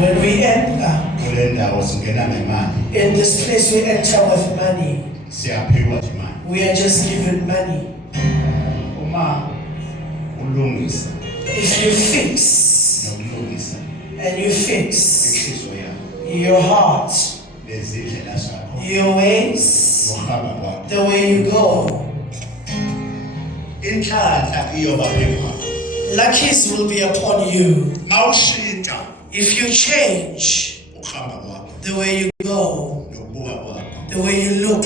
When we enter in this place, we enter with money. We are just given money. If you fix and you fix your heart, your ways, the way you go, luckies will be upon you. If you change the way you go, the way you look,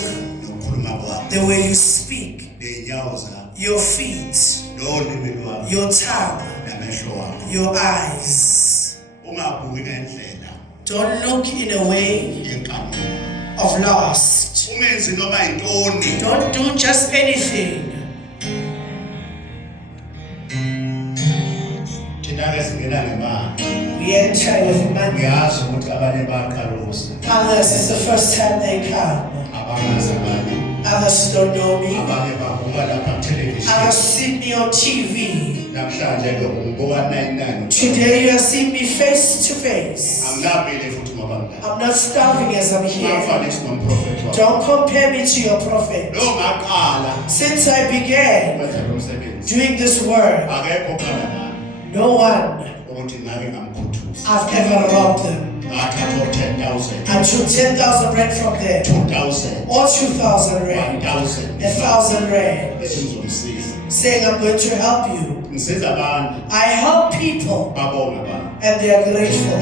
the way you speak, your feet, your tongue, your eyes. Don't look in a way of lust. Don't do just anything. We enter with money. Others, it's the first time they come. Others don't know me. Others see me on TV. Today you are seeing me face to face. I'm not starving as I'm here. Don't compare me to your prophet. Since I began doing this work, no one I've ever robbed them. I took 10,000 rand from them, 2,000 or 2,000 rand, 1,000 rand, saying I'm going to help you. I help people and they are grateful.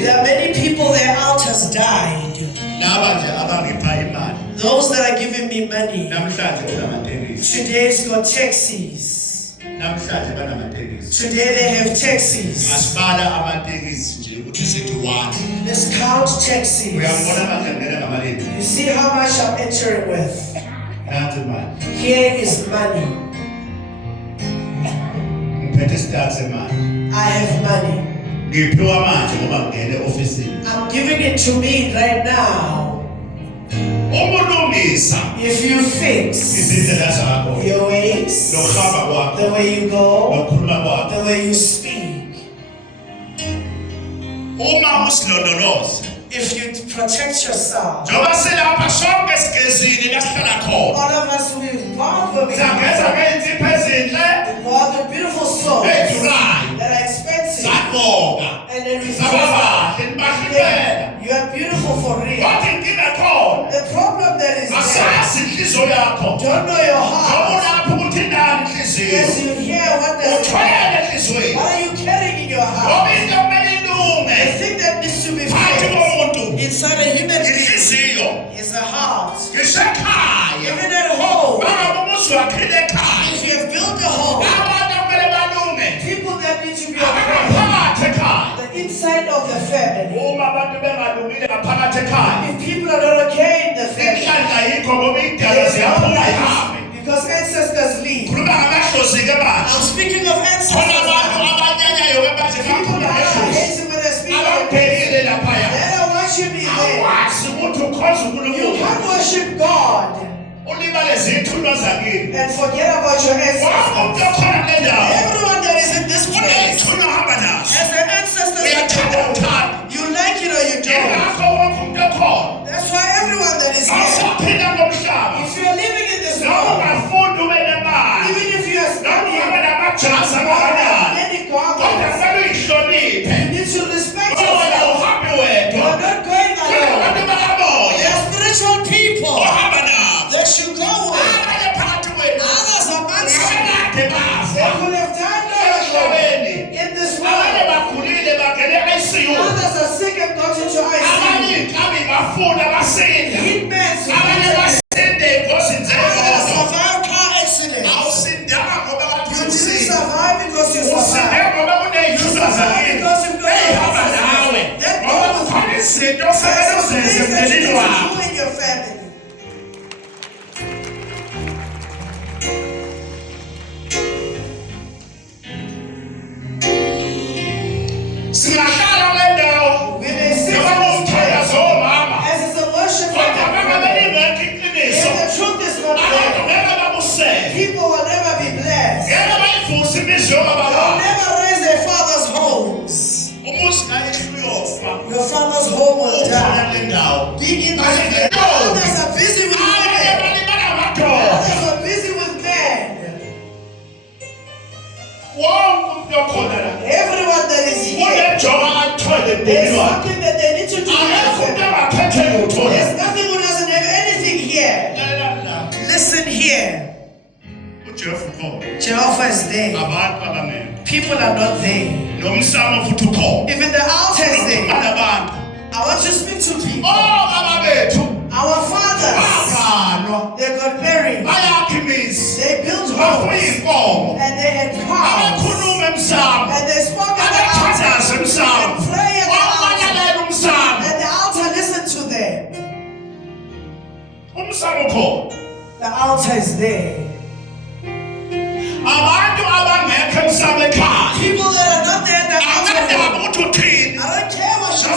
There are many people, their altars died. Those that are giving me money, today's got taxis. Today they have taxis. Let's count taxis. You see how much I'm entering with. Here is money. I have money. I'm giving it to me right now. If you fix your ways, the way you go, the way you speak, if you protect yourself, all of us will born the beautiful souls that are expensive, and then you are beautiful for real. The problem that is there, don't know your heart. As you hear what are you carrying in your heart? The thing that needs to be fixed inside a human being is a heart. Even at home, if you have built a home, people that need to be okay, the inside of the family. If people are not okay in the family, because ancestors leave. I'm speaking of ancestors. People that are hating when they speak of they don't worship me there. You can't worship God and forget about your ancestors. Everyone that is in this place as their ancestors, you like it or you don't. That's why everyone that is here, if you are living in this world, even if you are studying, you need to respect yourself. You are not going alone. There are spiritual people that should go with. Others are backsliding. They could have died in this world. Others are sick and got into ICU. Hitmen survived car accidents. You didn't survive because you survived. You survived because you've got an that God was things that you need to do in your family. We may sit as it's a worship, the truth is not there. People will never be blessed. They'll never raise their father's homes. big industry. Others are busy with women. Others are busy with men. Everyone that is here, there's something that they need to do. There's nothing who doesn't have anything here. Listen here. Jehovah is there. People are not there. Even the altar is there. I want to speak to people. Our fathers, they got married. They built homes. And they had cars. And they spoke at the altar. And pray at the altar. And the altar listened to them. The altar is there. People that are not there at the altar. I don't care what you say.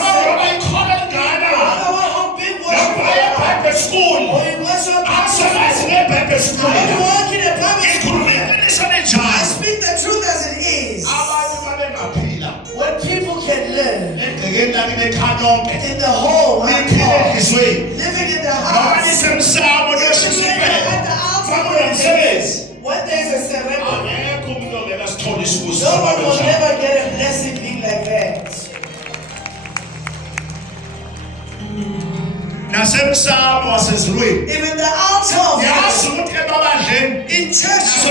School. I speak the truth as it is. What people can learn in the whole living in the house, at the altar, when there's a ceremony, no one will never get a blessing being like that. Even the altar in churches,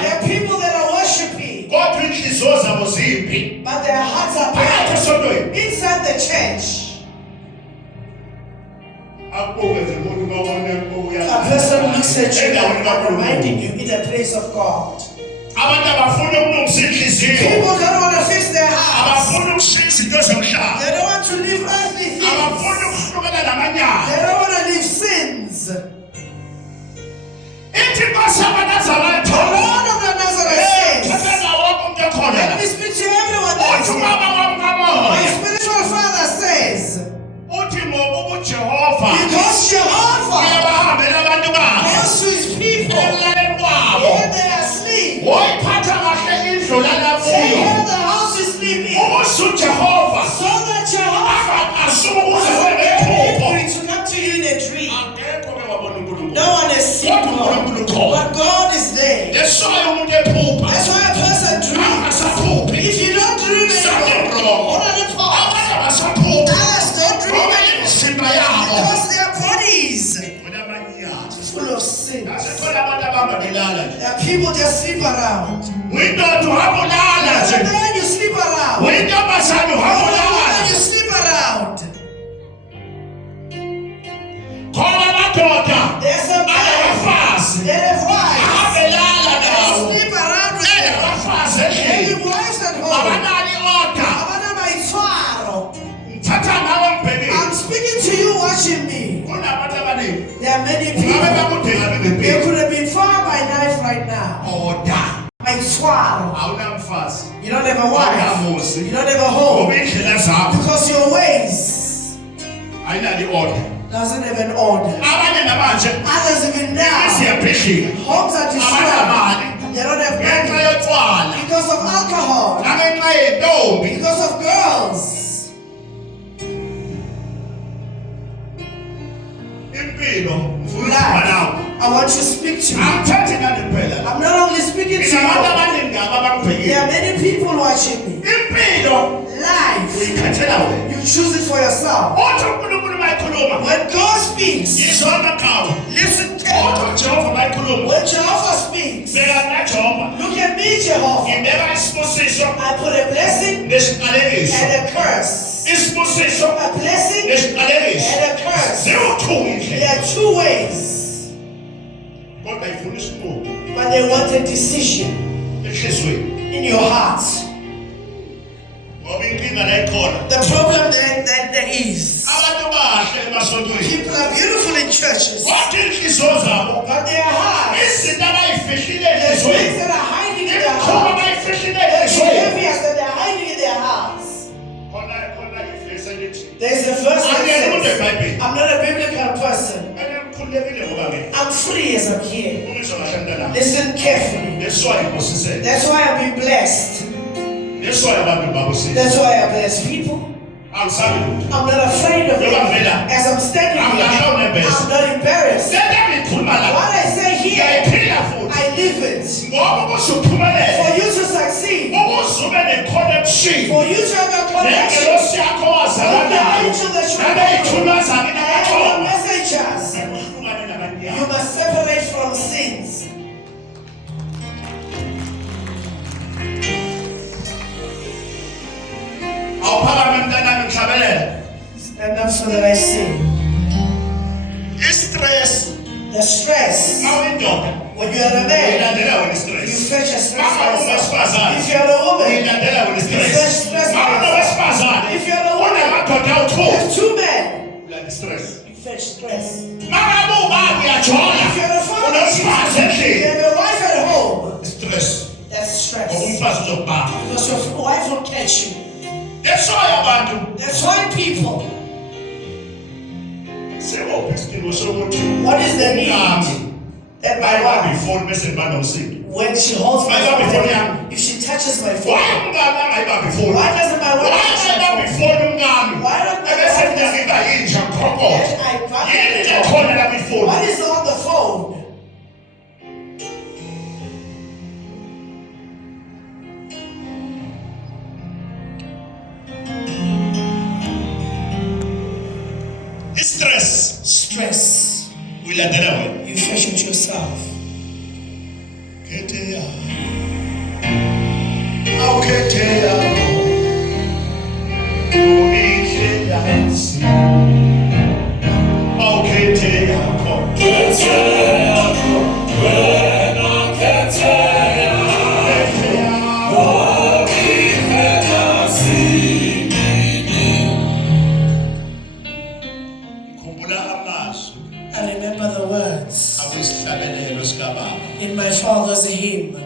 there are people that are worshiping, but their hearts are bad inside the church. A person looks at you and reminding you in the place of God. People don't want to fix their hearts. They don't want to live earthly things. They don't want to live sins. The Lord of the Nazareth says, let me speak to everyone that is here. My spiritual father says, because Jehovah goes to his people when they are asleep. Take care of the house you sleep in. So that Jehovah will come to you in a dream. No one has seen God, but God is there. That's why a person dreams. If you don't dream anymore, what are the thoughts? Others don't dream anymore because their bodies full of sin. There are people just sleep around. When you sleep around. When you sleep around. There's a man. There's a wife. They sleep around with them. They have wives at home. I'm speaking to you watching me. There are many people. They could have been far by knife right now. I swallow. You don't have a wife. You don't have a home. Because your ways doesn't have an order. Others even now, homes are destroyed. They don't have money because of alcohol, because of girls. Life. I want to speak to you. I'm not only speaking to you. There are many people watching me. Life. You choose it for yourself. When God speaks, listen carefully. When Jehovah speaks, look at me, Jehovah. I put a blessing and a curse. A blessing and a curse. There are two ways. But they want a decision in your heart. The problem that there is, people are beautiful in churches, but their hearts, there's things that are hiding in their hearts. There's behaviors that they're hiding in their hearts. There's a verse that says, I'm not a biblical person. I'm free as I'm here. Listen carefully. That's why I've been blessed. That's why I bless people. I'm not afraid of it. As I'm standing here, I'm not embarrassed. What I say here, I live it. For you to succeed, for you to have a connection with the angel that you have and messengers, you must separate from sins. Stand up so that I see. The stress. When you are a man, you fetch a stress. If you are a woman, you fetch stress. If you are a woman, you have two men, you fetch stress. If you are a father, you have a wife at home. That's stress. Because your wife will catch you. That's why people. What is the need that my wife, when she holds my phone, if she touches my phone, why doesn't my wife touch my phone? Why don't my wife? What is on the phone? Stress. You fetch it yourself. I remember the words in my father's hymn.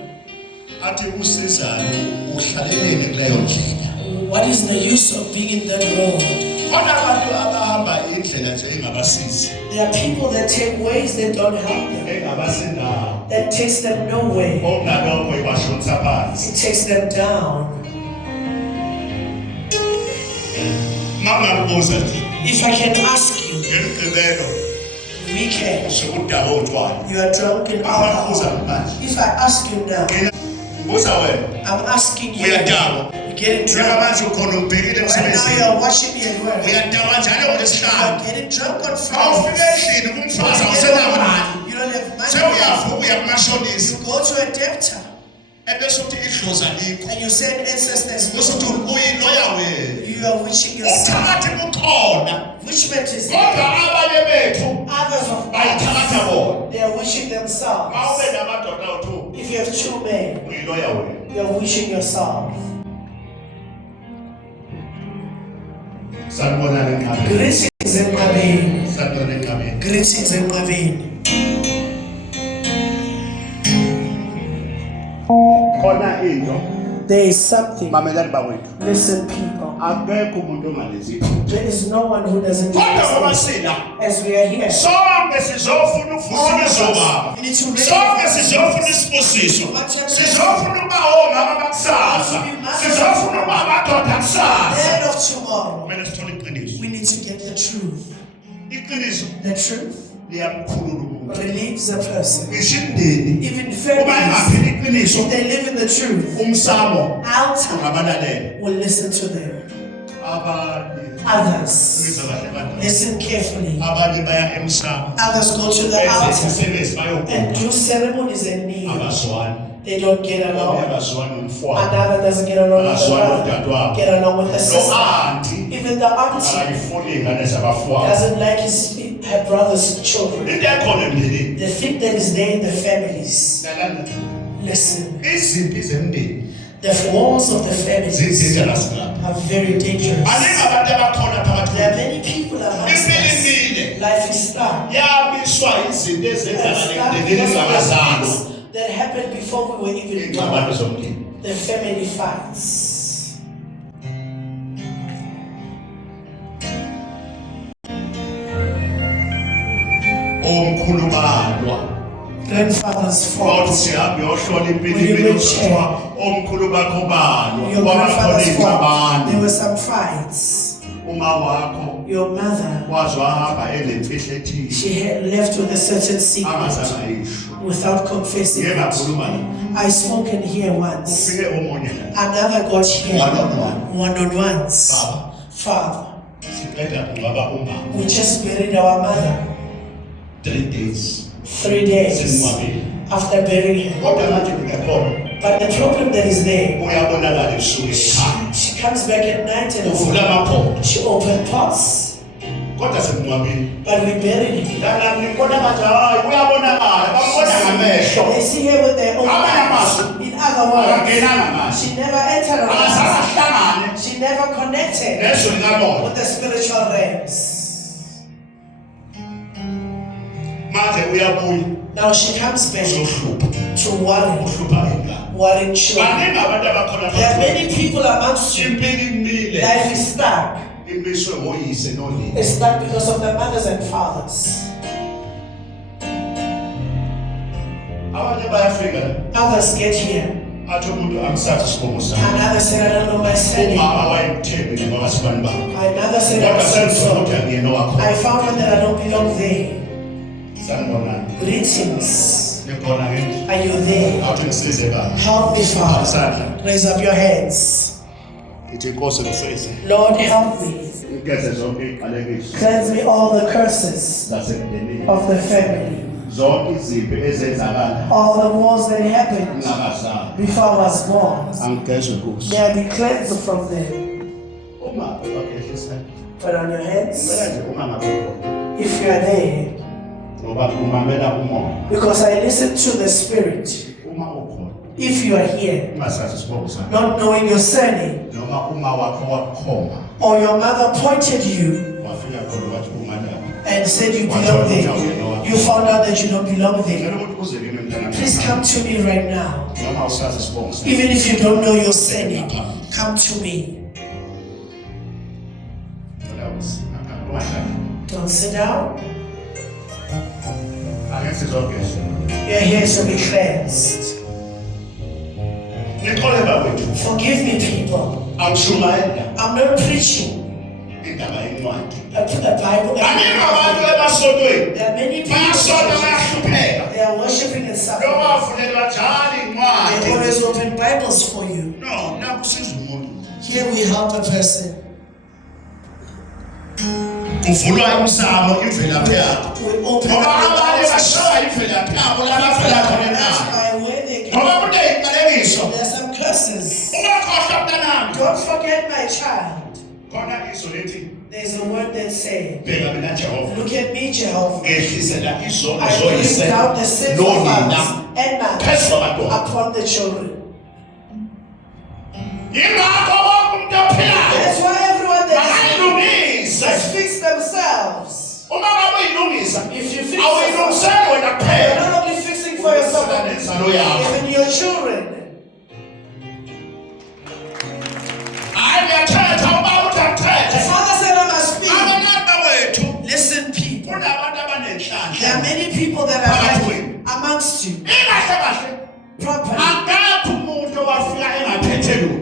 What is the use of being in that road? There are people that take ways that don't help them, that takes them nowhere. It takes them down. If I can ask you, weekend, you are drunk in alcohol. If I ask you now, I'm asking you, you're getting drunk. Right now you are watching me at work. You are getting drunk on Friday. You don't have money. You go to a debtor. And you send ancestors. You are wishing yourself. Witchment is there. Others of us, they are wishing themselves. If you have two men, you are wishing yourself. Greetings in Mabin. Greetings in Mabin. There is something. Listen, people. There is no one who doesn't listen. As we are here, all of us, we need to raise End of tomorrow, we need to get the truth. The truth relieves a person. Even families, if they live in the truth, outside will listen to them. Others listen carefully. Others go to the altar and do ceremonies and kneel. They don't get along. Another doesn't get along with the brother, get along with the sister. Even the auntie doesn't like her brother's children. The thing that is there in the families. Listen. The walls of the families are very dangerous. There are many people amongst us. Life is stuck. That happened before we were even born. The family fights. Grandfather's fault. When you reach here, your grandfather's fault. There were some fights. Your mother, she had left with a certain secret without confessing it. I spoken here once. Another got here one-on-ones. Father, we just buried our mother 3 days after burying her. But the problem that is there, she comes back at night and she opens pots. But we buried her. They see her with their own eyes. In other words, she never entered on us. She never connected with the spiritual realms. Now she comes back to worrying children. There are many people amongst you. Life is stuck. It's stuck because of the mothers and fathers. Others get here. Another said, I don't know my surname. Another said, I found out that I don't belong there. Greetings. Are you there? Help me, Father. Raise up your hands. Lord, help me. Cleanse me all the curses of the family. All the wars that happened before I was born. May I be cleansed from them. Put on your hands. If you are there. Because I listen to the Spirit. If you are here, not knowing your surname, or your mother pointed you and said you belong there, you found out that you don't belong there, please come to me right now. Even if you don't know your surname, come to me. Don't sit down. You're here to be cleansed. Forgive me, people. I'm not preaching a Bible. There are many people. They are worshiping and suffering. They always open Bibles for you. Here we help a person. We open there's some curses. Don't forget my child. There's a word that says, look at me, Jehovah. I bring down the sinful fathers and mothers upon the children. That's why everyone that must fix themselves. If you fix yourself, you're not only fixing for yourself, even your children. The Father said I must speak. Listen, people. There are many people that are like amongst you. Properly.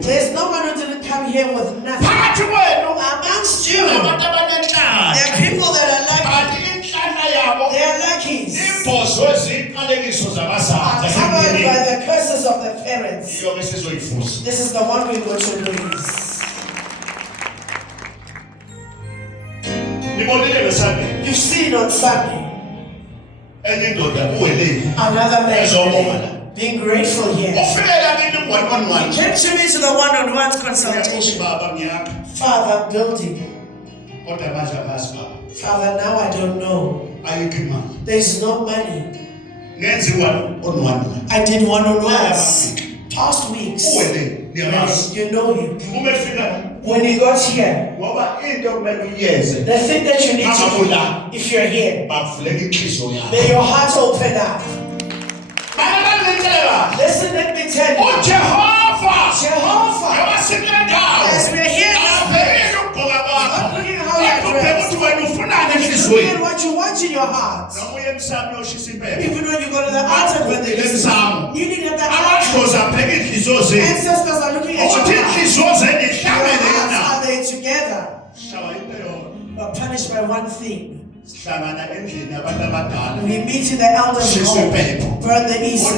There's no one who didn't come here with nothing. Amongst you, there are people that are lucky. They are luckies. Are covered by the curses of the parents. This is the one we're going to release. You've seen on Sunday another man being grateful here. He came to me to the one-on-one consultation. Father, I'm building. Father, now I don't know. There's no money. I did one-on-ones past weeks. You know him. When he got here, the thing that you need to do, if you're here, may your heart open up. Listen, let me tell you. Jehovah, as we're here now, not looking how you're dressed, looking at what you want in your heart. Even when you go to the altar, when they listen, you need at the altar. Ancestors are looking at your heart. Your hearts, are they together? are punished by one thing. We meet in the elders' home, burn the incense.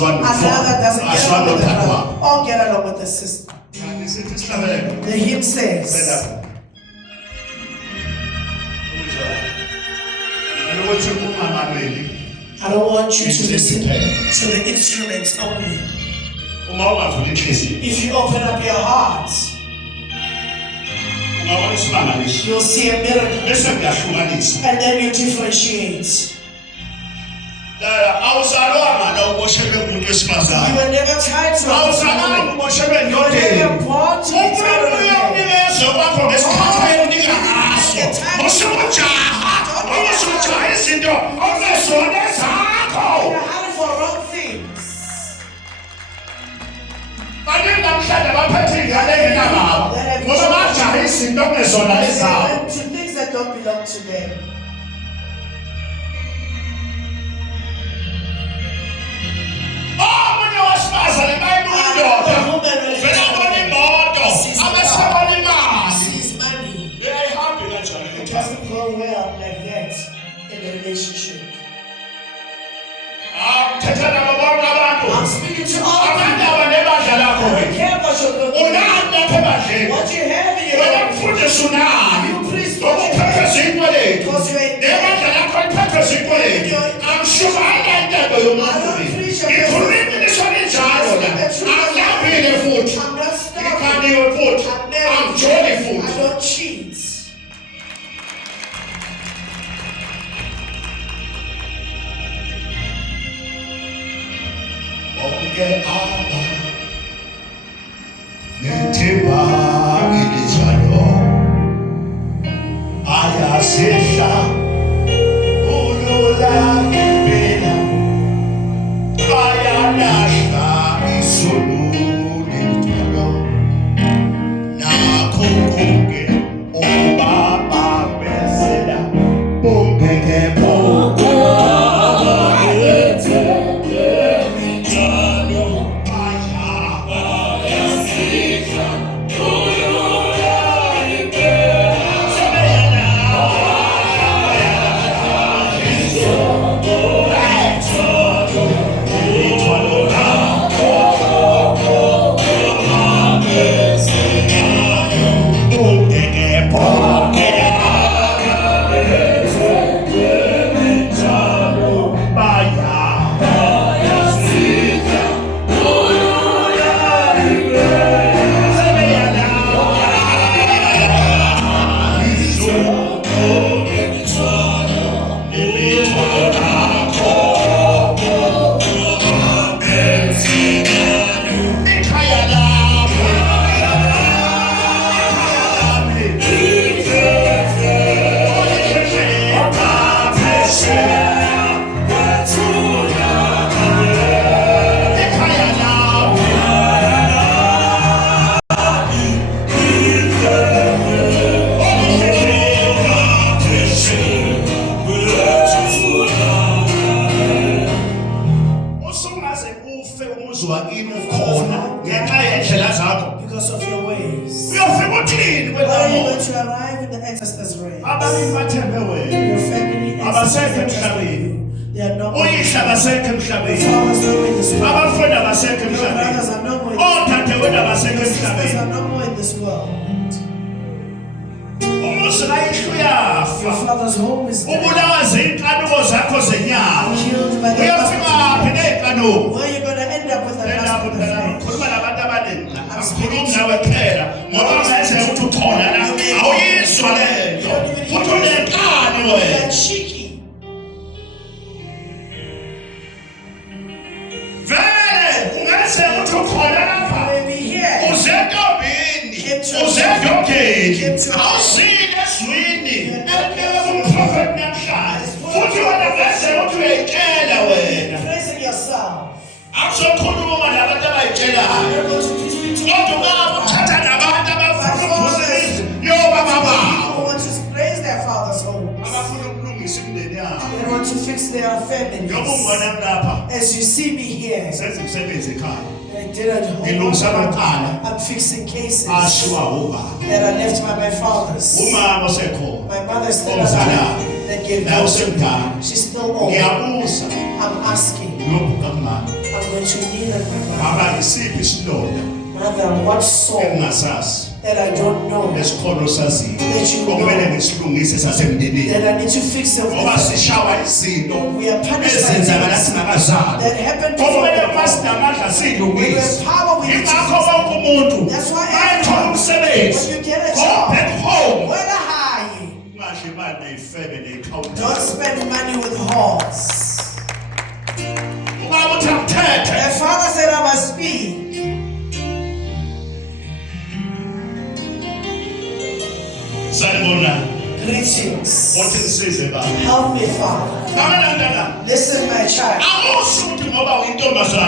Another doesn't get along with the brother, or get along with the sister. The hymn says, I don't want you to listen to the instruments only. If you open up your heart, you'll see a miracle. And then you differentiate. You were never tied to a woman. You were never born to be tied to a man. You're hiding for wrong things. To things that don't belong to them. Sees money. It doesn't go well like that in the relationship. I'm speaking to all people. I don't care about your good. What you have in your life. You please don't because you're I'm sure I like that. I'm not starving. I'm joyful. I don't cheat. Because of your ways. Where are you going to arrive in the ancestors' reign? Your family ancestors are you. They are no more. Your fathers are no more in this world. Your brothers are no more in this world. Your sisters are no more in this world. Your father's home is there. Killed by the where are you going to end up with the last of the flesh? I'm speaking to you. You're cheeky. You may be here. Praising yourself. People want to praise their father's home. They want to fix their families. As you see me here, They didn't hold on. I'm fixing cases that are left by my fathers. My mother still alive. That gave birth. She's still old. I'm asking. I'm going to kneel on my mother, what song that I don't know that you know that I need to fix them. We are punished by things that happened before. We have power, we need to fix them. That's why when you get a job, whether high, don't spend money with whores. My father said I must speak. Greetings. Help me, Father. Listen, my child.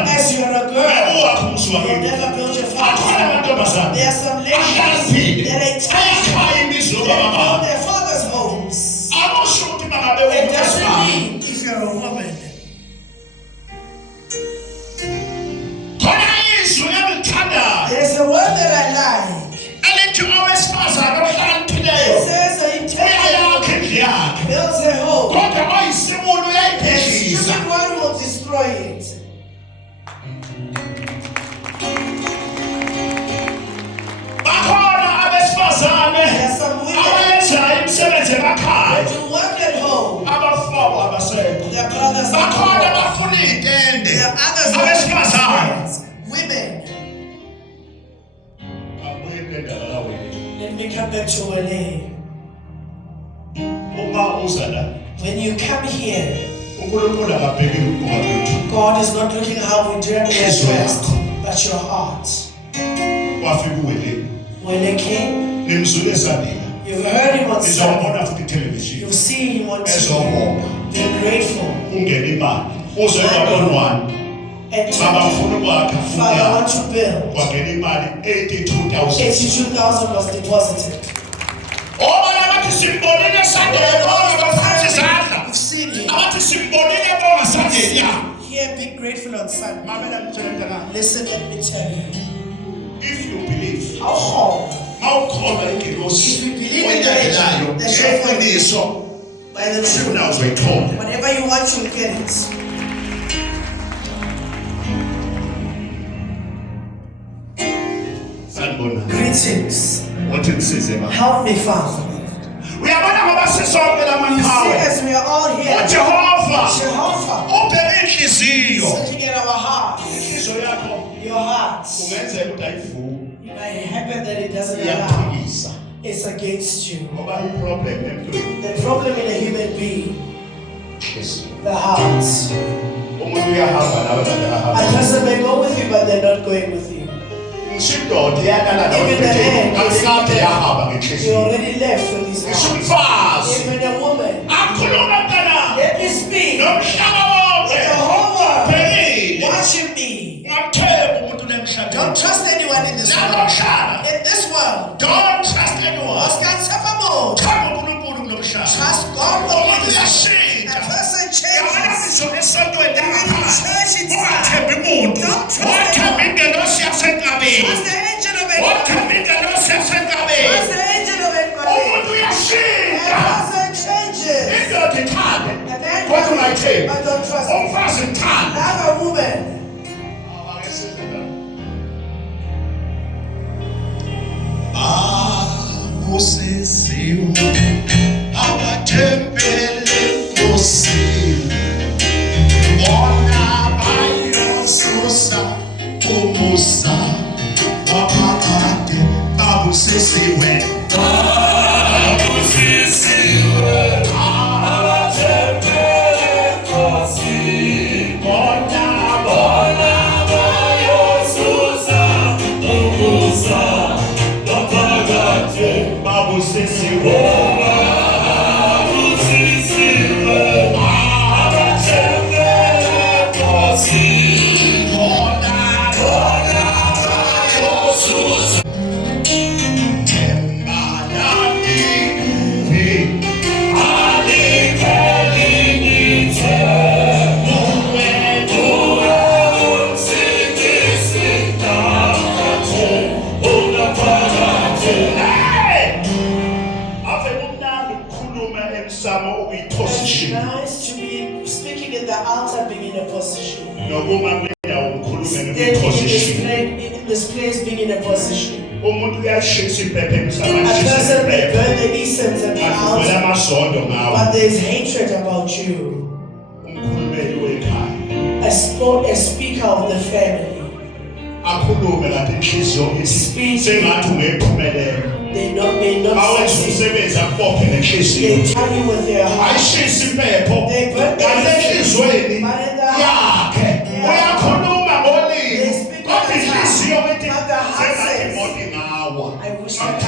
As you're a girl, you'll never build your father. There are some ladies that build their father's homes. It doesn't mean if you're a woman. There's a word that I like. It says that he builds a home. The stupid one will destroy it. There are some women that do work at home. Their brothers at home. There are others women. Let me come back to LA. When you come here, God is not looking how we dress, but your heart. When they came, you've heard him on Sunday. You've seen him on TV. Be grateful. And Father, I want to build. 82,000 was deposited. You've seen him. Here, be grateful on Sunday. Listen, let me tell you. If you believe, how if you believe in the shofar, by the truth, whatever you want, you'll get it. Greetings. Help me, Father. We are you see, as we are all here, Jehovah looking at our hearts. Your hearts. It might happen that it doesn't allow. It's against you. The problem in a human being, the heart. A person may go with you, but they're not going with you. Even the hand, you already left with his heart. Even a woman. Let me speak. The whole world watching me. Don't trust anyone in this world. In this world, don't trust anyone. Trust God only. A person changes. Even church itself. Don't trust anyone. Trust the angel of it. Trust the angel of it. A person changes. And then I don't trust him. I'm a woman. Usisiwe abathembele Nkosi bona bayosusa umusa waphakade abusisiwe abathembele Nkosi bona bayosusa umusa this place being in a position. A person person may burn the incense and the altar, but there is hatred about you. A speaker of the family. Speaking. They may not succeed. They tell you with their heart. They burn the incense, but in the heart. They speak of the heart says, I wish that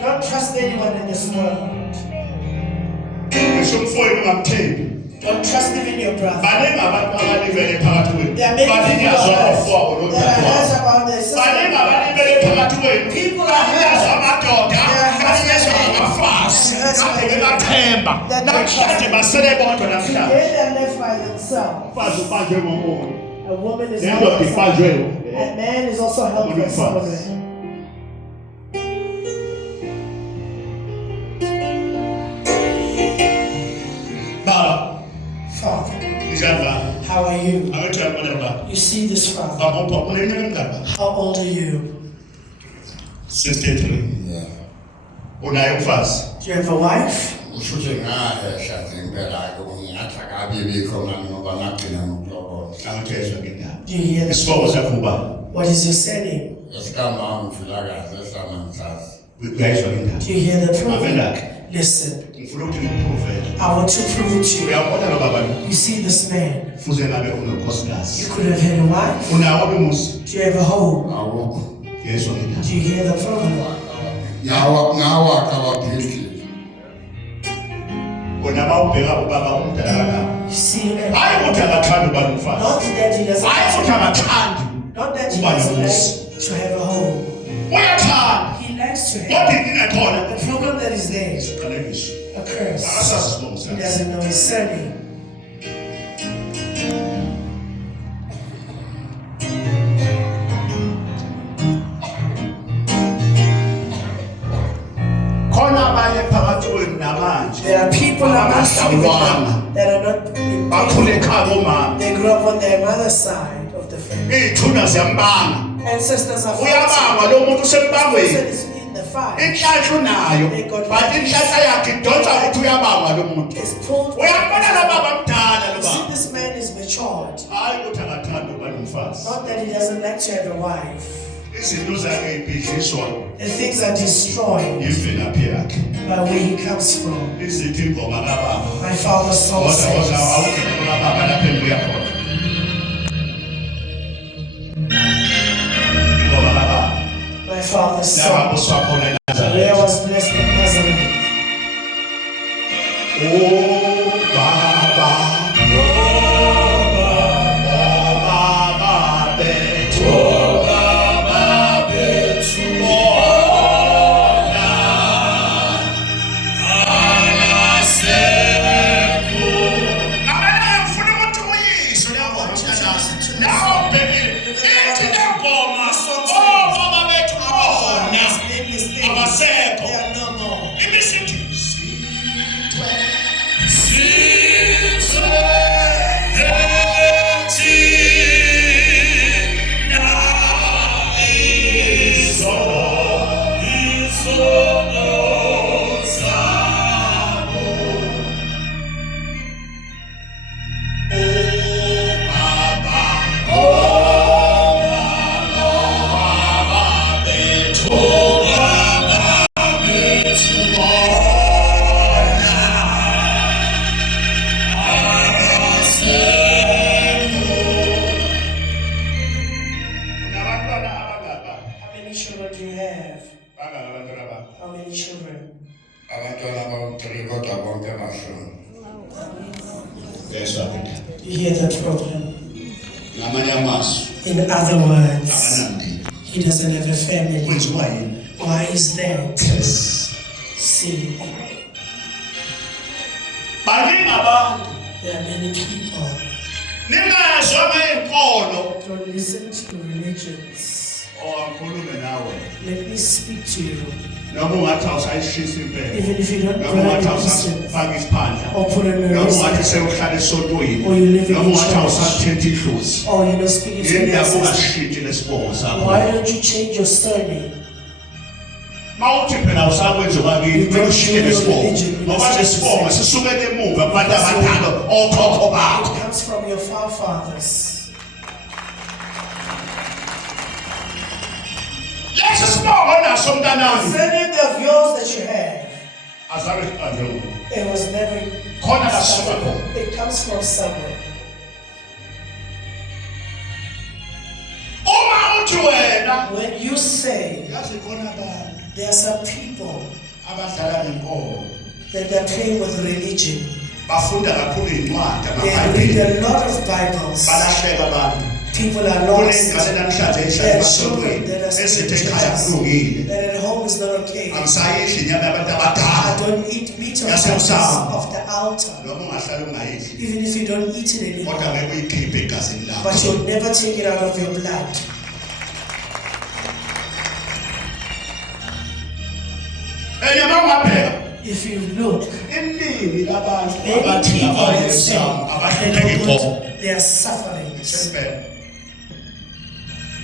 don't trust anyone in this world. Don't trust even your brother. There are many people that heard about their sister. People are hurt. That they trust. Today they are left by themselves. A woman is helpless. A man is also helpless. Father, how are you? You see this father. How old are you? 63. Do you have a wife? Do you hear this? What is your surname? Do you hear the prophet? Listen. I want to prove it to you. You see this man. You could have had a wife. Do you have a home? Do you hear the prophet? You see, not that he doesn't like to have a home. He likes to have. The problem that is there is a curse. He doesn't know his surname. There are people amongst you that are not impacted. They grew up on their mother's side of the family. Ancestors are the fight. It's pulled. You see, this man is matured. Not that he doesn't like to have a wife. The things are destroyed by where he comes from. My father's soul says. My father's soul. Where was blessed in Nazareth. Oh, Baba. You hear the problem? In other words, he doesn't have a family. Why is that? See, there are many people don't listen to religions. Let me speak to you. Even if you don't burn the incense or put on a residence, or you live in a church, or you're not speaking to the ancestors, why don't you change your surname? Mawuthi phela usakwenza kwakini bekushiye lesibongo ngoba lesibongo sisukele emuva kubantu abadala okhokho bakho. It comes from your forefathers. Lesi sibongo naso mntanami. Surname of yours that you have, Azalwe kanjalo. it was never Khona la suka khona. it comes from somewhere. Uma uthi wena When you say yazi khona abantu there are some people abadlala ngenkolo that they're playing with religion, bafunda kakhulu incwadi they amaBhayibheli read a lot of Bibles. balahleka abantu. People are lost. Kulengane namhlanje ehlala emasokweni esithi ekhaya kulungile. That at home is not okay. Angisayidli inyama yabantu I abadala. don't eat meat on Yasemsamo. of the altar, Noma ungahlala ungayidli even if you don't eat it anymore. kodwa ngeke uyikhiphe egazini lakho. But you'll never take it out of your blood. Enyama ungabheka If you look, iningi labantu many abathi people that abaye say emsamo they abahluleka don't ikhona. want their sufferings. Sempela.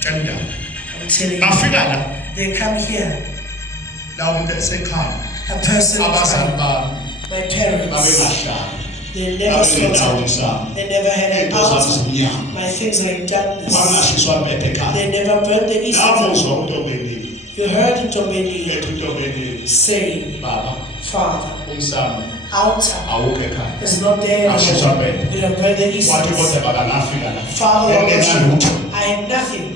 Tenda. I'm telling you, Bafika la they come here. la umuntu esekhaya. A person, Abazali bami my parents, babengahlala. they never Babenendawo slaughtered. zabo. They never had an Into zabo altar. zimnyama. My things are in darkness. Bangashiswa mpethe ekhaya. They never burned the incense. Namuzwa uNtombeni. You heard Ntombeni Ethi uNtombeni saying, baba Father, umsamo altar awukho ekhaya. is not there Ashiswa anymore. mpethe. You don't burn the Wathi incense. kodwa baba ngafika la. Father, Lord, Engenalutho. I had nothing.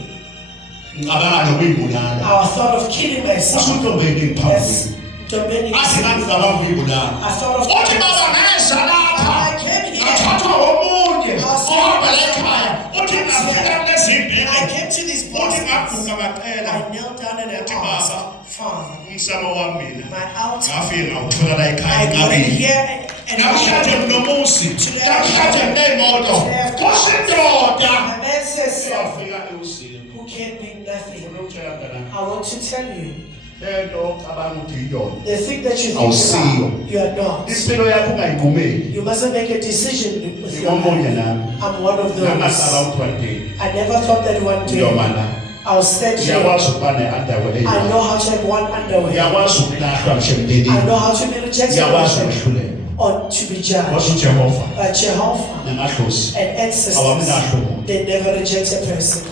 Ngicabanga nokuyibulala. Our thought of killing myself. UNtombeni Yes, ngiphambi. Ntombeni. Athi ngicabanga ukuyibulala. I thought of Uthi baba ngeza lapha. I came here. Athathwa omunye. Ohamba la ekhaya. Uthi ngafika kulezindlu. I came to this Uthi place. ngaguqa bacela. I knelt down and Uthi I asked, baba Father, umsamo wami mina. my altar. Ngafika ngawuthola la ekhaya I got it enkabeni. here and Namhlanje nginomusi. Namhlanje ngineyimoto. Kusindoda. my man says, Siyafika eusini. who can't be nothing. Ngikutshela mntana. I want to tell you, Lento ocabanga ukuthi iyona. the thing that you think Awusiyo. you are not. Impilo yakho ungayigqumeli. You mustn't make a decision with your Ngomunye life. nami. I'm one of Ngangasaba those. ukuthi one day. I never thought that one day Ngiyoma la. I'll stand here. Ngiyakwazi ukuba ne-underwear I eyi-one. know how to have one underwear. Ngiyakwazi ukulahlwa ngisho I emndenini. know how to be rejected Ngiyakwazi ukwehluleka. or to be judged. Washo uJehova But Jehovah namadlozi and ancestors, awamlahlo umuntu. they never reject a person.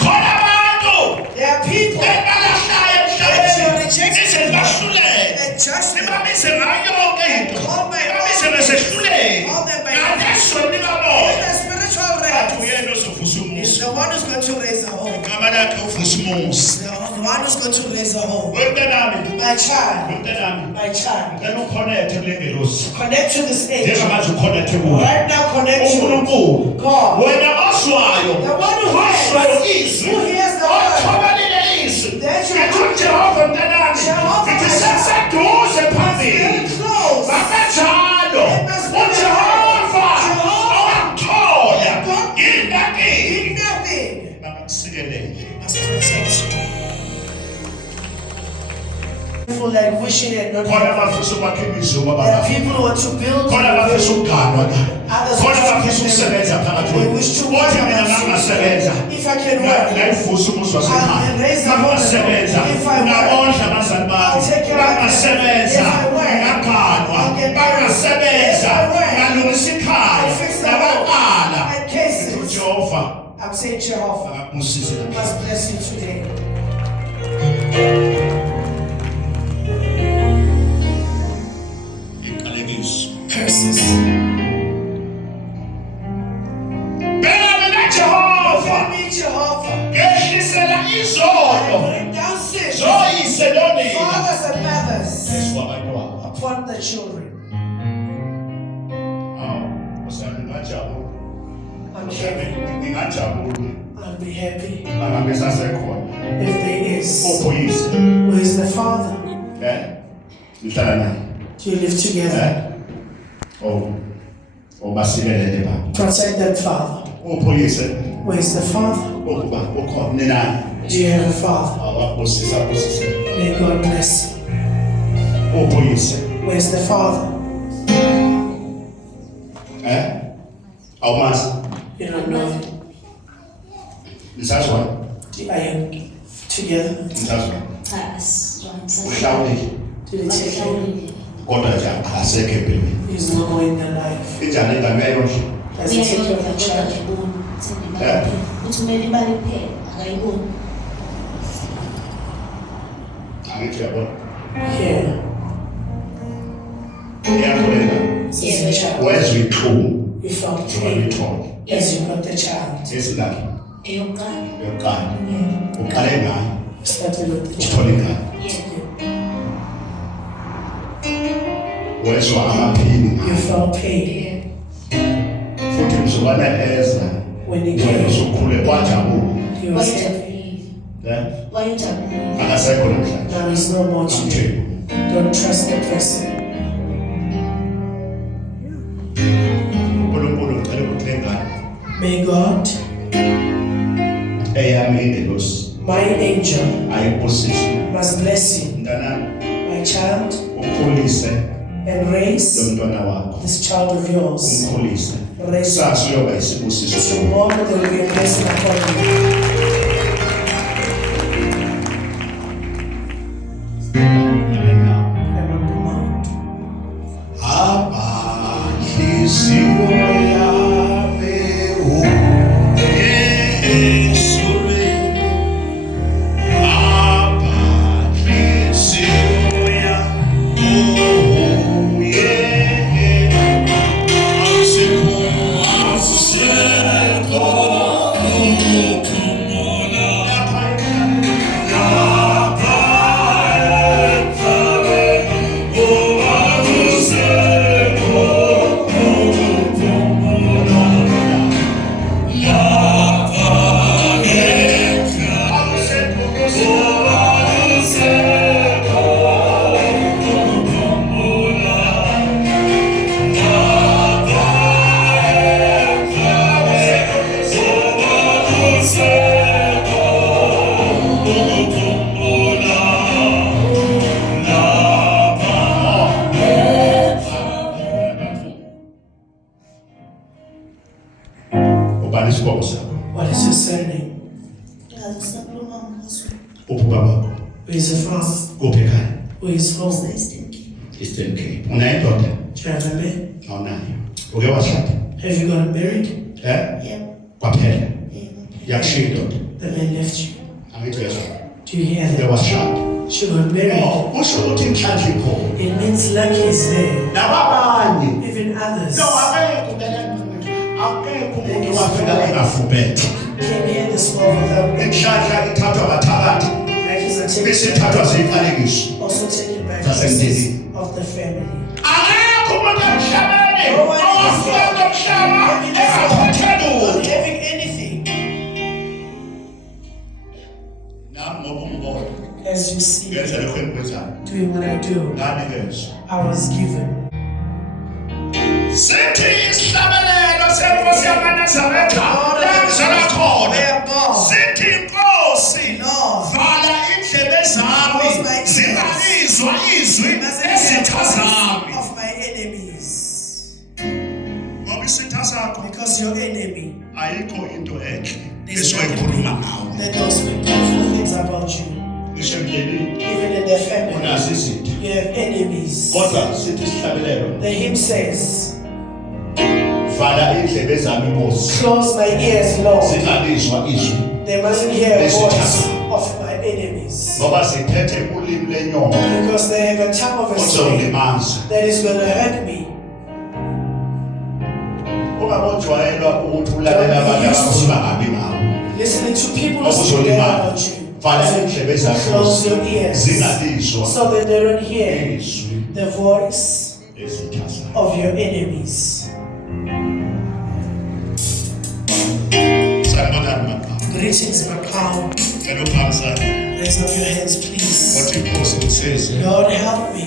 Khona abantu There are people ebalahlayo that reject ize bahluleke. and judge them. Nibabize ngayo yonke into. Nibabize besehluleke. Call them by Ngaleso in nibabona. the spiritual Athi realm. uyena ozovusa He's umusi. the one who's going to raise a home. Igama lakhe uvusa umusi. The one who's going to raise a home. Wemntanami. My child, Wemntanami. my child, Ngicela ukhonethe kule ngelosi. connect to this age. Njengamanje ukhonethe kuwe. Right now, connect to uNkulunkulu. God. Wena oswayo. The one who Oswayo hears, izwi. who hears the word. Othobalile izwi. That you Ethi have uJehova mntanami. Jehova, Ithi my seseduze very phambili. close. Bakanjalo. uJehova owamthola. Yinakini. Nothing. Bakakusikelele. Must protect you. People like wishing and not Khona having. abafisa ukwakha imizumo There are baba. people who want to build. Khona abafisa ukuganwa la. Others Khona want abafisa to ukusebenza phakathi They kwethu. wish to Kodwa work. mina ngangasebenza. If I can work, Ngayivusa umuzi wasekhaya. I'll raise the home. Ngasebenza. If I work, Ngabondla abazali bami. I'll take care of them. Ngasebenza. If I work, Ngaganwa. I'll get married. Ngasebenza. If I work, Ngalungisa ikhaya. I'll fix the home Ngabaqala. and cases. uJehova I'm saying Jehovah akakusize namhlanje. must bless you today. Inqalekiso. Curses. Bheka mina Jehova. Me, Jehovah. Ngehlisela I izono. bring down sin. Zoyise lonina. Fathers and mothers Eswabantwana. upon the children. Usami ngajabula. I'm happy. Ngingajabula. I'll be happy Mangabe sasekhona. if there is. Uphoyise. Who is the Father? Ngihlala naye. Do you live together? Basikelele baba. Protect that Father. Uphoyise. Where is the Father? Ukuba ukhona nina. Do you have a father? May God bless you. Where's the father? You don't know him. Are you together? Did he take him? He's no more in the life. Has he taken care of the child? Here. Since the child. You felt pain as you got the child. Started with the child. You felt pain when he came. He was happy. Now he's no more to you. Don't trust the person. May God, my angel, must bless you, my child, and raise this child of yours. Raise him. Tomorrow there will be a blessing upon you. What is your surname? Who is your father? Who is home? Eastern Cape. Do you have a man? Have you gotten married? The man left you. Do you hear that? She got married. It means luck is there. Even others came here this world without like he's also taken back pieces of the family. Not having anything. As you see, doing what I do, I was given. Of my enemies. Because your enemy, they don't speak powerful things about you. Even in their family, you have enemies. The hymn says, close my ears, Lord. They mustn't hear a voice of my enemies. Because they have a tongue of a snake that is going to hurt me. Listening to people who speak about you. Close your ears so that they don't hear the voice of your enemies. Greetings, Macau. Raise up your hands, please. Lord, help me.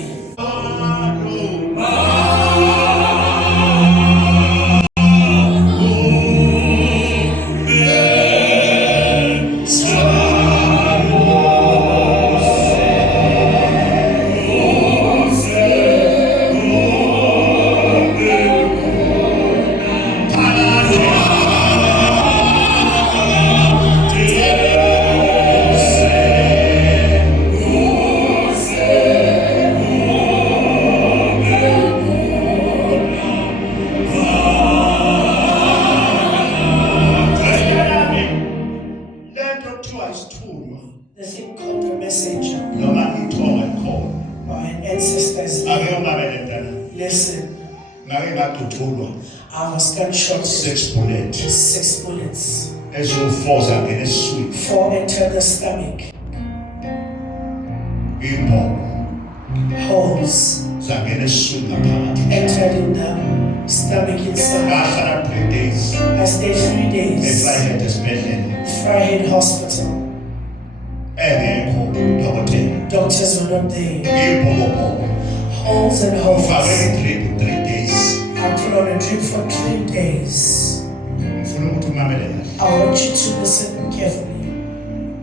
The thing called a messenger noma ithonga likhona or an ancestor's ake name. ungabele ntana Listen, ngake ngaduthulwa I was gunshot. 6 bullets 6 bullets. ezo4 zangena esiswini 4 entered the stomach. imbobo Holes zangena esiswini ngaphakathi entered in the stomach inside. ngahlala 3 days I stayed 3 days. e-Vryheid esibhedlela Fryhead Hospital. engekho dokotela Doctors were not there. imbobo Holes and ufake holes. i-drip 3 days I put on a drip for 3 days. ngifuna ukuthi umamele kahle I want you to listen carefully.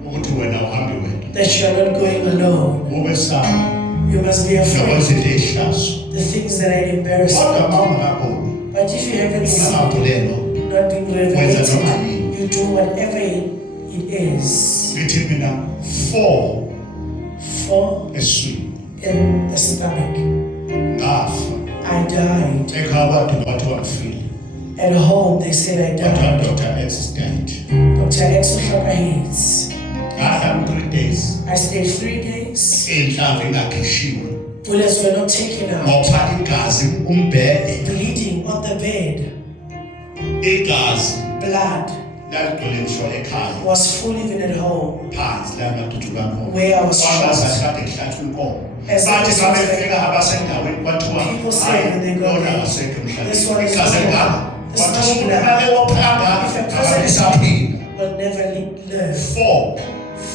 ukuthi wena uhambe wedwa That you are not going alone. ube saba You must be afraid. nokwezinto ey'hlazo The things that are embarrassing. kodwa ma ungakaboni But if you haven't seen, ungamabhulelo not being wenza revelated, noma yini you do whatever it is. ngithi mina 4 4 esiswini in the stomach. ngafa I died. ekhaya abantu bathi wamfile At home, they said I kodwa died. Dr. X died Dr. X Hates. ngahlala 3 days I stayed 3 days. iy'nhlamvu ingakhishiwe Bullets were not taken out. ngopha igazi umbhede Bleeding on the bed. igazi Blood laligcwele ngisho ekhaya was full even at home. phansi la ngaduduka khona Where I was kwabazathi shot. kade kuhlathwa inkomo As bathi I was babefika abasendaweni kwathiwa People say when they go lona there, akasekho this one emhlabeni is igazi not engaka This one kwathiwa is umuntu not ake wophanga If a person- akalisaphila will never live. 4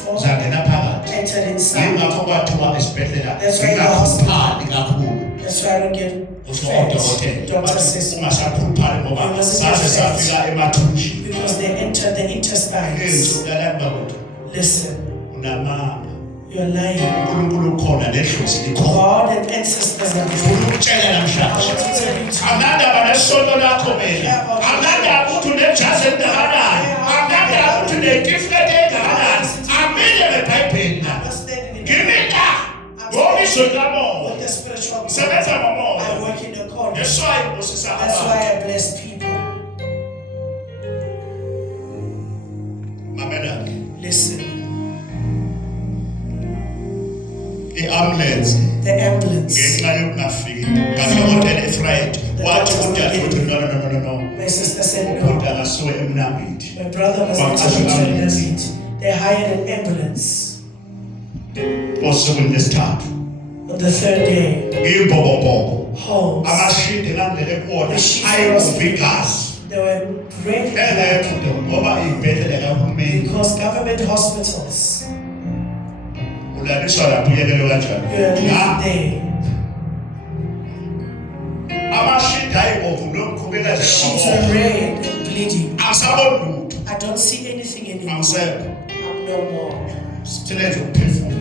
4 zangena phakathi entered inside. yingakho kwathiwa esibhedlela That's why ingakhuphali kakhulu That's why I don't get usho fed. odokotela Doctor bathi says ungasakhuphali ngoba You mustn't saze get fed. safika emathunji because they enter the intestines. ensukalani bakuthi Listen, unamama you're lying. uNkulunkulu ukhona nedlozi likhona God and ancestors are ufuna good. ukutshela I namhlanje want to tell you to anandaba nesono lakho mina anandaba ukuthi unejazi elingakanani anandaba ukuthi unetifikethi engakanani amile ngebhayibheli la understand in ngimika ngomisho likamoya with the spiritual God. sebenza ngomoya I work in the corner. neswayi ngibusisa That's abantu why I bless people. mamela-ke Listen, i-ambulance the ambulance. ngenxa yokungafiki ngabekotela efriday wathi udade uthi no My sister said no. ubhuti akasuke emnambithi My brother was Well, not as you taken to know. the seat. They hired an ambulance osukwini lesithathu on the 3rd day. imbokomboko Homes. amashidi engangilele kuwona The sheets ayekuva igazi They were great engekho ngoba iy'bhedlela kahulumeni because government hospitals, ulaliswa lapho uyekelwe kanjani you are living there. amashidi ayibomvu nokuqhubekeza Sheets were red and bleeding. angisaboni lutho I don't see anything anymore. angisekho I'm no more. sithilenze ukuphefumula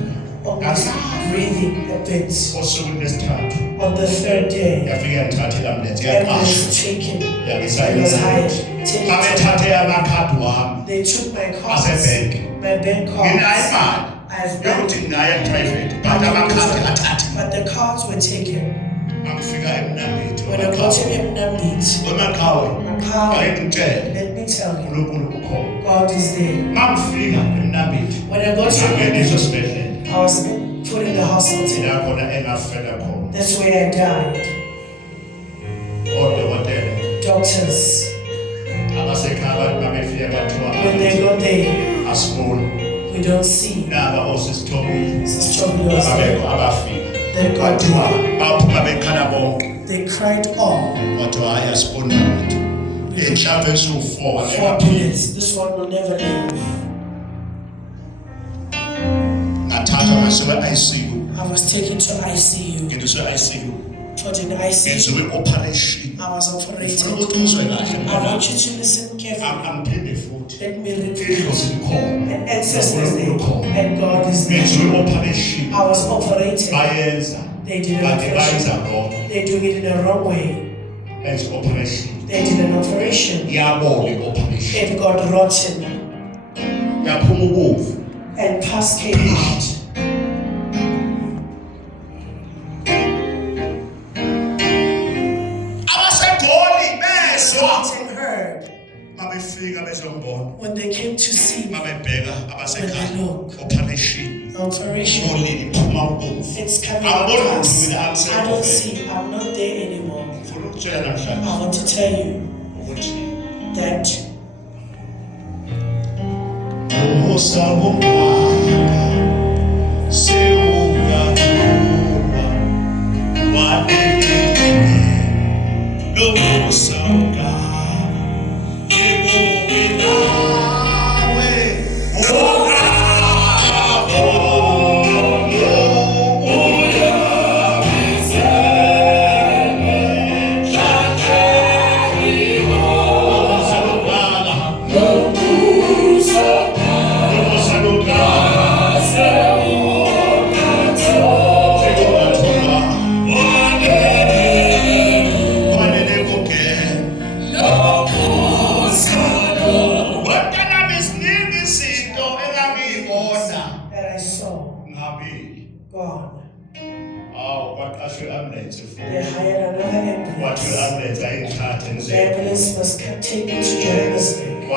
Almost breathing a bit. osukwini lesithathu On the 3rd day, yafika yangithatha ilambulensi yaqasha ambulance taken. yangisa I was hired. Taken. babethathe amakhadi wami They took my cards, asebhenki my bank nginayo cards. imali I've done yokuthi nginayo private but amakhadi athathe but the cards were taken. angifika emnambithi When I got to Mnambeet, wemakhawe Makawa, ake ngitshele let me tell you, uNkulunkulu ukhona God is there. mangifika emnambithi When I got to ngangena Mnambeet, esibhedlela I was put in the hospital. la khona engafela khona That's where I died. odokotela Doctors, abasekhaya abantu babefika bathiwa when they got there, asiboni we don't see. naba osisithobile Sister was there. abekho abafika They got bathiwa there. baphuma bekhala bonke They cried all. wathiwa hayi asiboni lutho mhlawumbe esu-4 4 bullets. This one will never live. ngathathwa ngasuka ICU I was taken to ICU. ngindiswe ICU Put in ICU. ngenziwe i-operation I was ngifuna operated. ukuthi uzwe kahle I want you to listen carefully. angiphinde futhi Let me repeat. idlozi likhona And ancestors there. And God is there. ngenziwe i-operation I was operated. bayenza They did an kanti bayenza operation. wrong They doing it in the wrong way. benza i-operation They did an operation. yabola i-operation It got rotten yaphuma ubovu and pus came out. abasegoli bezwa Satan heard mabefika bezombona when they came to see me. mabebheka When abasekhaya they look, operation Operation. It's coming out. I don't see. I'm not there anymore. I want to tell you that they hired another ambulance. The ambulance was taken to Johannesburg.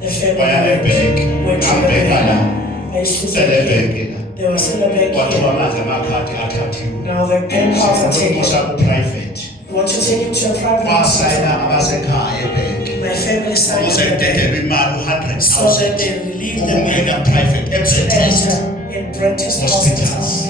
The family went to the bank. I used to say there was still a bank here. Now the bank cards are taken. You want to take him to a private hospital? My family signed it so that they relieve the man to enter in Brentest hospitals.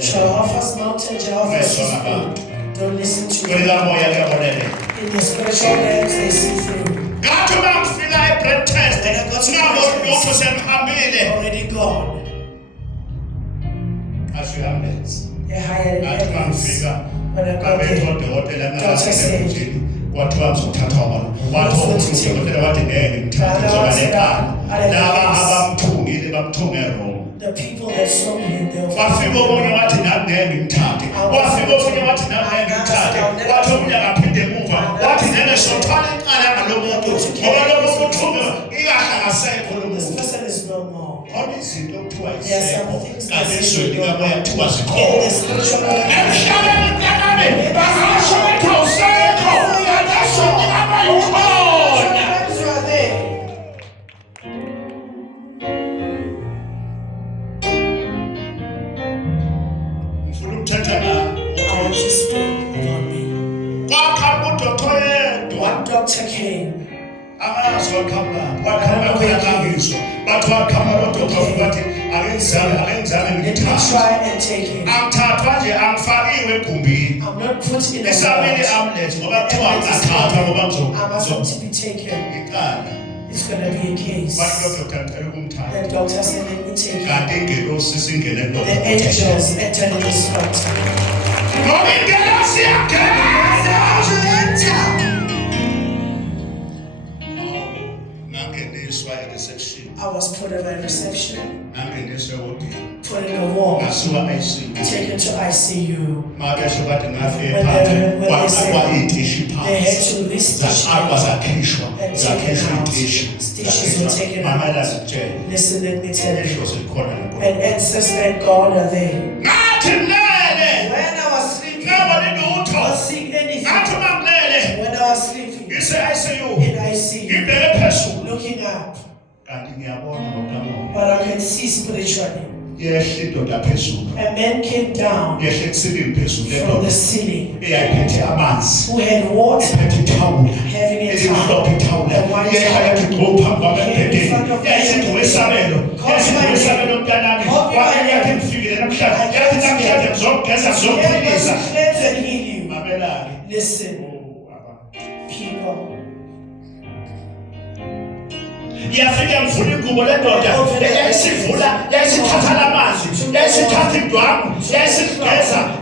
Jehovah's mountain, Jehovah's people. Don't listen to them. In the spiritual realms, they see through. Already gone. They hired an ambulance. When I got there, doctor said, the people that saw him, they were this person is no more. There are some things that see no more. In the spiritual I want you to speak about me. One doctor came. Let me try and take him. I'm not put in a I must to be taken. It's going to be a case. The doctor said, let me take him. The angels entered this doctor. I was put in a reception, put in a ward, taken to ICU. When they said they had to restitch and taken out. Stitches were taken out. Listen, let me tell you. And ancestors and God are there. When I was sleeping, I was seeing anything. When I was sleeping, in ICU, looking up. But I can see spiritually. A man came down from the ceiling who had water, having a towel, and one towel came in front of me. Cause my name, called my name. Cleanse and heal you. Listen, people. Yafika mvula ingubo lendoda yayisivula yayisithatha lamanzi yayisithatha indwangu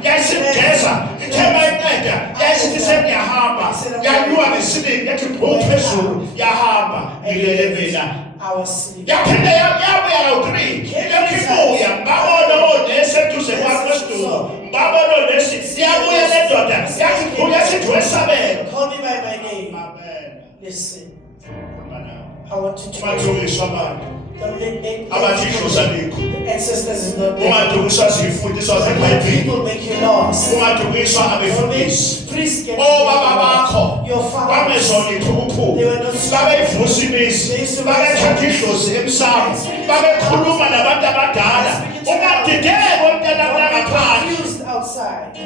yayisigeza ithema inceda yayisithi sengiyahamba yanyuka ngesilingi yathi phezulu yahamba ilele mina yaphinde yabuya kawu-3 ibuya ngabona onesi eduze kwami kwesitulo ngabona onesi yabuya lendoda yathi phula yasithi wesabelo. Call me by my name. Listen, I want to tell you. The Ancestors is not there. ungadukiswa zifundiswa When zeBhayibheli, people make you lost, ungadukiswa abefundisi. priests get Obaba bakho your fathers. bangezoniphi ukuphuma, babeyivusa imizi, babethatha idlozi emsamo, babekhuluma nabantu abadala. Ungadideki womntana ngaphandle. Confused outside.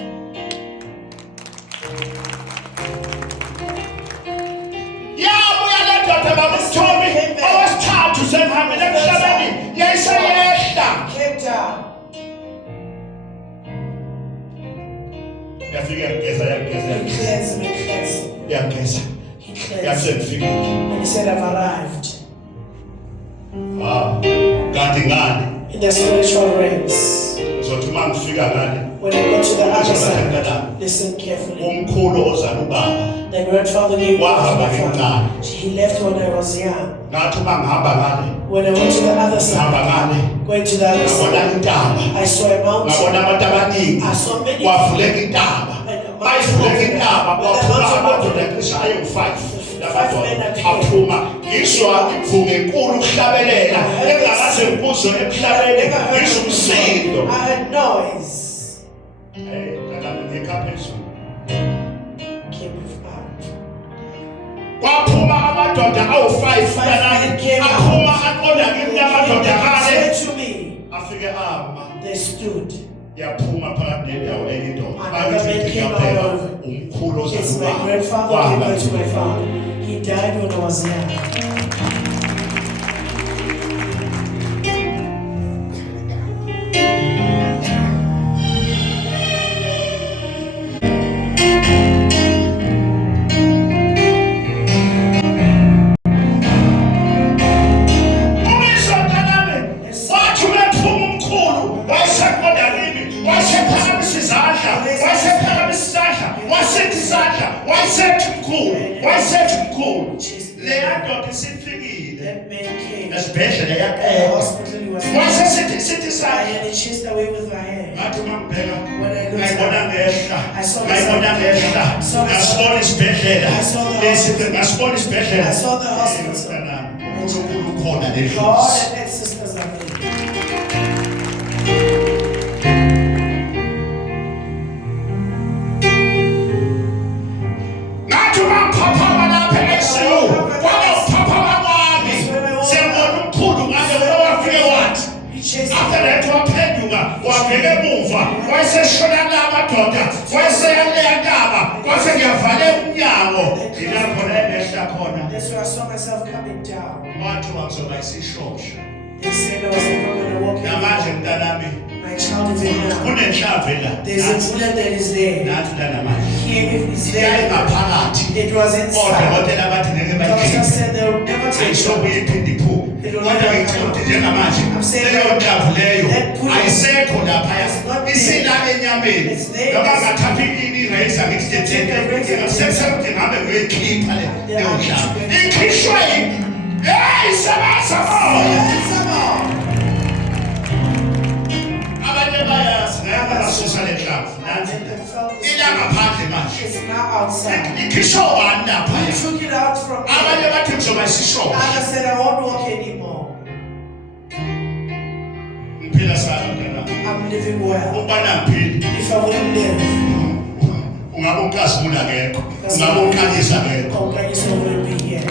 Yabuya le ndoda babuThomi owesithathu sehambile emhlabeni yayiseyehla. Came down. Yafika yageza He cleansed me, cleansed. yageza He cleansed. yasendifikile. And he said, I've arrived Kanti ngani in the spiritual realms. uzothi uma ngifika ngale When I go to the other side, listen carefully. umkhulu ozala ubaba The grandfather gave me wahamba my father. ngencane. He left when I was young. Ngathi uma ngihamba ngale When I went to the other ngihamba side, ngale going to the other ngabona side, intaba, I saw a mountain. ngabona abantu abaningi, I saw many kwavuleka intaba. Bayivuleka intaba kwaphuma amadoda ecishe ayi-5 aphuma ngizwa imvumo enkulu ukuhlabelela engakaze ngikuzwe emhlabeni ngizwa umsindo. I heard noise. Ngikha phezulu Came with power. kwaphuma amadoda awu-5 kanani aphuma aqonda kimi amadoda They kale said to me, afike ama they stood. yaphuma phakathi nendawo eyindoda Another man came out of it. umkhulu It's my ozalubaba grandfather gave birth to my father. He died when I was young. That man came. esibhedlela The yaqeda hospital he was in. wasesithi isandla And he chased away with my hand. ngathi uma ngibheka When I looked ngayibona up, ngehla I saw the ngayibona ngehla I saw the ngasibona isibhedlela I saw the lesi ngasibona isibhedlela I saw the hospital. uNkulunkulu ukhona God nedlozi and ancestors are there. ngathi uma ngiphaphama lapha eSiyu kwaba ukuphaphama kwami sengibona umkhulu ngaze wafike wathi He chased after away. that waphenduka wabheka emuva wayeseshona amadoda wayeseyaleya ntaba kwase ngiyavala umnyango ngilapho la engehla khona That's where I saw myself coming down. wathi wakuzoba isishosha They said I was never going to walk namanje in. mntanami My child is in now. kunenhlamvu la There's a bullet that is there. nathi mntanamanje Here it is iyayi there. ngaphakathi It was inside. odokotela bathi ngeke Doctor bayikhiphe said they would never take it. ayisokuyiphinde iphume kodwa ngicela ukuthi njengamanje leyo ntamvu leyo ayisekho laphaya isila enyameni noma ngathatha ireyisa ngithi ngithi ngabe ngiyoyikhipha leyo ntamvu ikhishwe hey sebenza moya abanye bayazi ngeke basusa le ntamvu And then they felt the ila ngaphandle manje It's now outside. ikhishwe wani We laphaya took it out from abanye there. bathi kuzoba isishosha Anna said, I won't walk anymore. ngiphila sala mntana I'm living well. ubana ngiphila If I wouldn't live, ungabe unkazimula ngekho ungabe unkanyisa ngekho oh, God, you still wouldn't be here.